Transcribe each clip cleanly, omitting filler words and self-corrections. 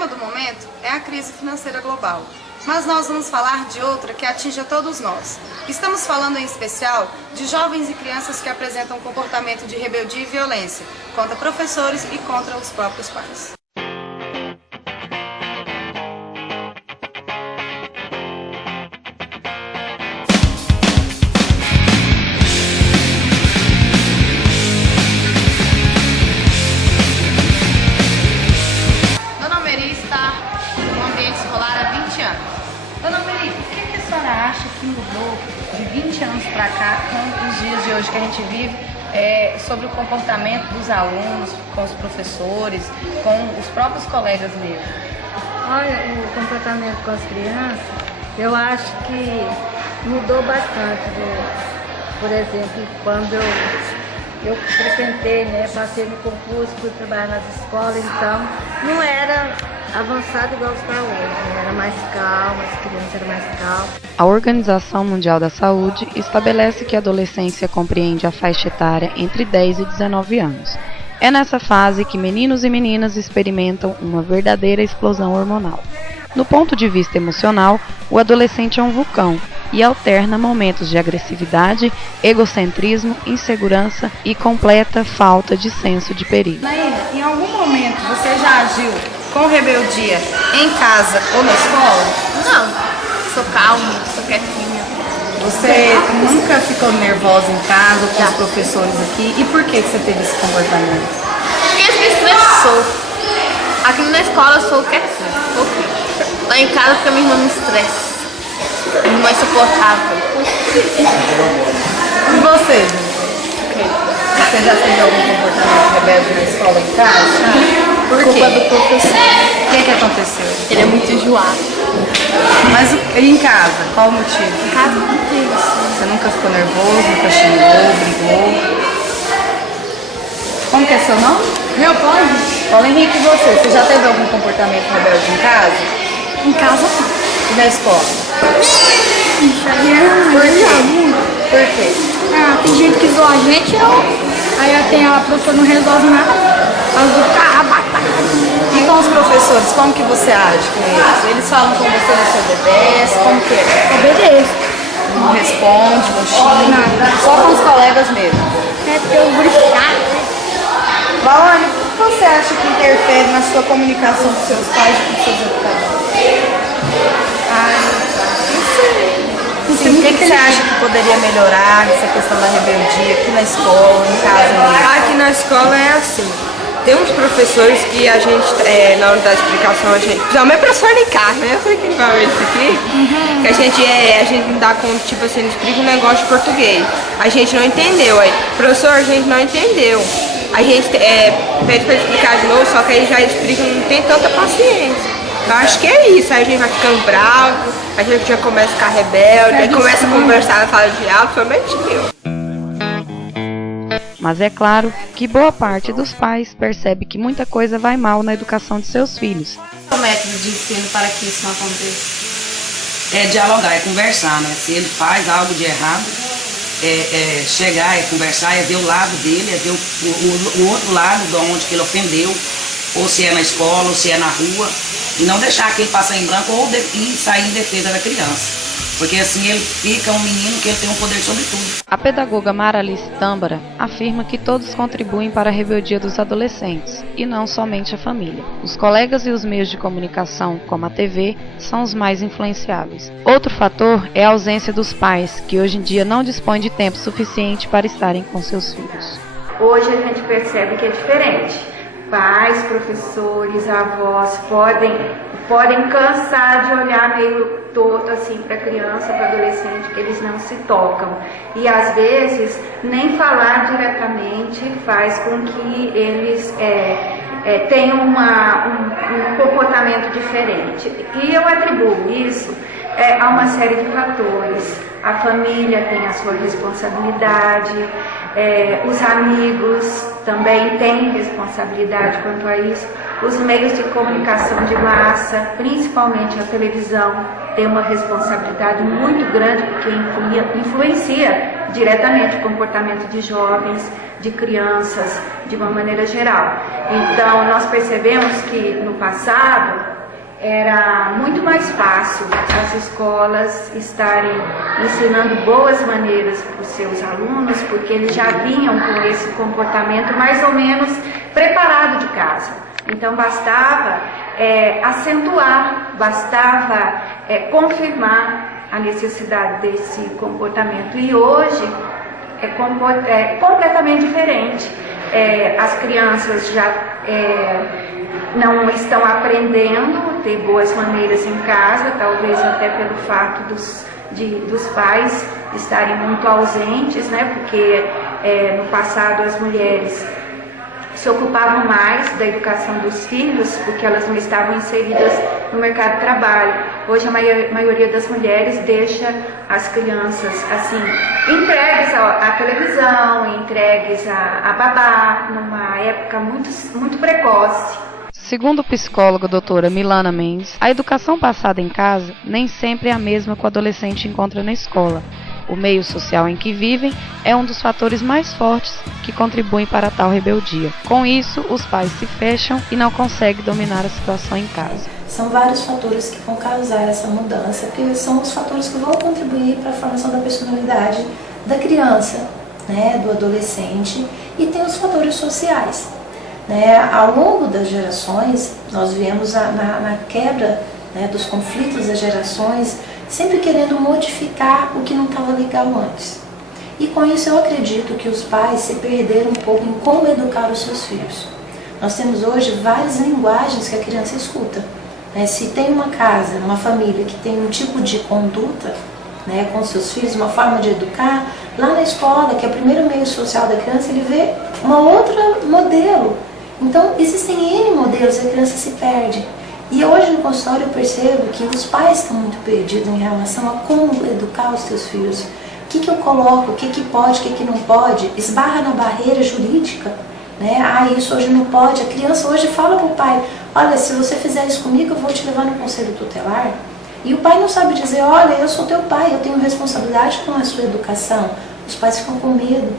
tema do momento é a crise financeira global, mas nós vamos falar de outra que atinge a todos nós. Estamos falando em especial de jovens e crianças que apresentam comportamento de rebeldia e violência contra professores e contra os próprios pais. Dona Meri, o que a senhora acha que mudou de 20 anos para cá com os dias de hoje que a gente vive sobre o comportamento dos alunos, com os professores, com os próprios colegas mesmo? Olha, o comportamento com as crianças, eu acho que mudou bastante. Por exemplo, quando eu frequentei, passei no concurso, fui trabalhar nas escolas, então não era avançado igual está hoje, era mais calma, as crianças eram mais calmas. A Organização Mundial da Saúde estabelece que a adolescência compreende a faixa etária entre 10 e 19 anos. É nessa fase que meninos e meninas experimentam uma verdadeira explosão hormonal. No ponto de vista emocional, o adolescente é um vulcão e alterna momentos de agressividade, egocentrismo, insegurança e completa falta de senso de perigo. Naíra, em algum momento você já agiu com rebeldia em casa ou na escola? Não, sou calma, sou quietinha. Você nunca ficou nervosa em casa ou com os professores aqui? E por que você teve esse comportamento? Porque isso me estressou. Aqui na escola eu sou quietinha, sou quieta. Lá em casa porque minha irmã me estressa. Minha irmã é insuportável. E você? Você já teve algum comportamento rebelde na escola ou em casa? Por quê? Culpa do professor. O que aconteceu? Ele é muito enjoado. Mas em casa, qual o motivo? Em casa não tem isso. Você nunca ficou nervoso, nunca xingou, brigou? Como que é seu nome? Meu pai? Paulo Henrique, e você já teve algum comportamento rebelde em casa? Em casa não. E na escola? Por quê? Por quê? Tem gente que zoa a gente, aí a professora não resolve nada. E com os professores, como que você age com eles? Eles falam com você, você obedece? Como que é? Obedeço. Não responde, não xinga? Só com os colegas mesmo? É porque eu vou brigar. Valone, o que você acha que interfere na sua comunicação com seus pais e com seus educadores? Sim, o que você acha que poderia melhorar essa questão da rebeldia aqui na escola, em casa mesmo? Aqui na escola é assim. Tem uns professores que a gente, na hora da explicação, principalmente professor de carro, né? Eu sei que vai ver isso aqui. Que a gente não dá conta, tipo assim, eles explicam um negócio de português. A gente não entendeu, aí. Professor, a gente não entendeu. A gente pede pra explicar de novo, só que aí já explicam, não tem tanta paciência. Eu acho que é isso, aí a gente vai ficando bravo, a gente já começa a ficar rebelde, aí começa a conversar na sala de aula, somente eu. Mas é claro que boa parte dos pais percebe que muita coisa vai mal na educação de seus filhos. Qual é o método de ensino para que isso não aconteça? É dialogar, é conversar, né? Se ele faz algo de errado, chegar, é conversar, é ver o lado dele, é ver o outro lado de onde que ele ofendeu, ou se é na escola, ou se é na rua, e não deixar que ele passe em branco e sair em defesa da criança. Porque assim ele fica um menino que ele tem um poder sobre tudo. A pedagoga Mara Alice Tâmbara afirma que todos contribuem para a rebeldia dos adolescentes, e não somente a família. Os colegas e os meios de comunicação, como a TV, são os mais influenciáveis. Outro fator é a ausência dos pais, que hoje em dia não dispõem de tempo suficiente para estarem com seus filhos. Hoje a gente percebe que é diferente. Pais, professores, avós podem cansar de olhar meio torto assim para a criança, para o adolescente, que eles não se tocam. E às vezes nem falar diretamente faz com que eles tenham um comportamento diferente. E eu atribuo isso a uma série de fatores. A família tem a sua responsabilidade, Os amigos também têm responsabilidade quanto a isso. Os meios de comunicação de massa, principalmente a televisão, tem uma responsabilidade muito grande porque influencia diretamente o comportamento de jovens, de crianças, de uma maneira geral. Então, nós percebemos que no passado era muito mais fácil as escolas estarem ensinando boas maneiras para os seus alunos, porque eles já vinham com esse comportamento mais ou menos preparado de casa. Então bastava acentuar, bastava confirmar a necessidade desse comportamento. E hoje é completamente diferente. As crianças já não estão aprendendo a ter boas maneiras em casa, talvez até pelo fato dos pais estarem muito ausentes, né? Porque no passado as mulheres se ocupavam mais da educação dos filhos, porque elas não estavam inseridas no mercado de trabalho. Hoje a maioria das mulheres deixa as crianças assim, entregues à televisão, entregues a babá, numa época muito precoce. Segundo o psicólogo doutora Milana Mendes, a educação passada em casa nem sempre é a mesma que o adolescente encontra na escola. O meio social em que vivem é um dos fatores mais fortes que contribuem para tal rebeldia. Com isso, os pais se fecham e não conseguem dominar a situação em casa. São vários fatores que vão causar essa mudança, porque são os fatores que vão contribuir para a formação da personalidade da criança, né, do adolescente, e tem os fatores sociais. Ao longo das gerações, nós viemos na quebra, né, dos conflitos das gerações, sempre querendo modificar o que não estava legal antes. E com isso eu acredito que os pais se perderam um pouco em como educar os seus filhos. Nós temos hoje várias linguagens que a criança escuta. Se tem uma casa, uma família que tem um tipo de conduta, né, com seus filhos, uma forma de educar, lá na escola, que é o primeiro meio social da criança, ele vê uma outra modelo. Então existem N modelos e a criança se perde. E hoje no consultório eu percebo que os pais estão muito perdidos em relação a como educar os seus filhos. O que eu coloco, o que pode, o que não pode, esbarra na barreira jurídica, né? Isso hoje não pode. A criança hoje fala para o pai, olha, se você fizer isso comigo eu vou te levar no conselho tutelar. E o pai não sabe dizer, olha, eu sou teu pai, eu tenho responsabilidade com a sua educação. Os pais ficam com medo.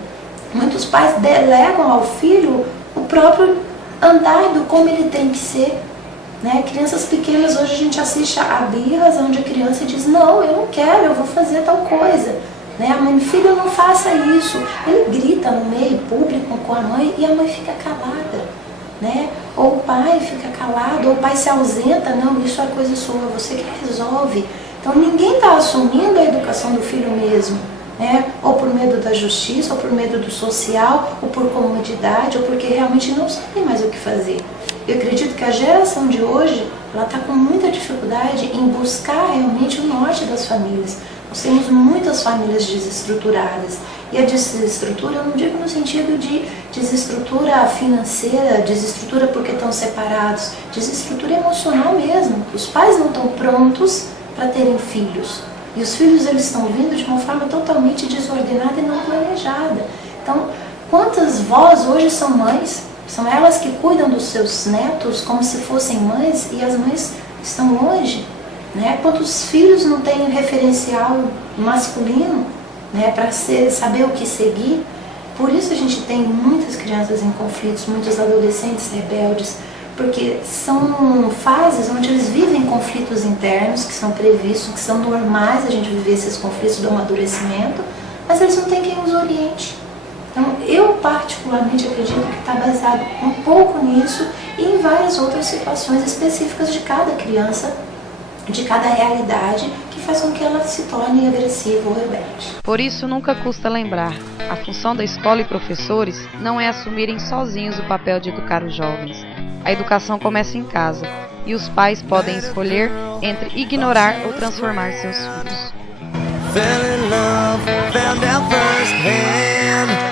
Muitos pais delegam ao filho o próprio andar do como ele tem que ser. Crianças pequenas, hoje a gente assiste a birras onde a criança diz, não, eu não quero, eu vou fazer tal coisa. A mãe, filho, não faça isso. Ele grita no meio público com a mãe e a mãe fica calada. Ou o pai fica calado, ou o pai se ausenta, não, isso é coisa sua, você que resolve. Então ninguém está assumindo a educação do filho mesmo. Ou por medo da justiça, ou por medo do social, ou por comodidade, ou porque realmente não sabe mais o que fazer. Eu acredito que a geração de hoje, ela está com muita dificuldade em buscar realmente o norte das famílias. Nós temos muitas famílias desestruturadas. E a desestrutura, eu não digo no sentido de desestrutura financeira, desestrutura porque estão separados, desestrutura emocional mesmo. Os pais não estão prontos para terem filhos. E os filhos, eles estão vindo de uma forma totalmente desordenada e não planejada. Então, quantas vós hoje são mães? São elas que cuidam dos seus netos como se fossem mães e as mães estão longe. Quantos filhos não têm referencial masculino, para saber o que seguir? Por isso a gente tem muitas crianças em conflitos, muitos adolescentes rebeldes, porque são fases onde eles vivem conflitos internos que são previstos, que são normais a gente viver esses conflitos do amadurecimento, mas eles não têm quem os oriente. Então, eu particularmente acredito que está baseado um pouco nisso e em várias outras situações específicas de cada criança, de cada realidade, que faz com que ela se torne agressiva ou rebelde. Por isso, nunca custa lembrar, a função da escola e professores não é assumirem sozinhos o papel de educar os jovens. A educação começa em casa, e os pais podem escolher entre ignorar ou transformar seus filhos. Fell in love, found out firsthand.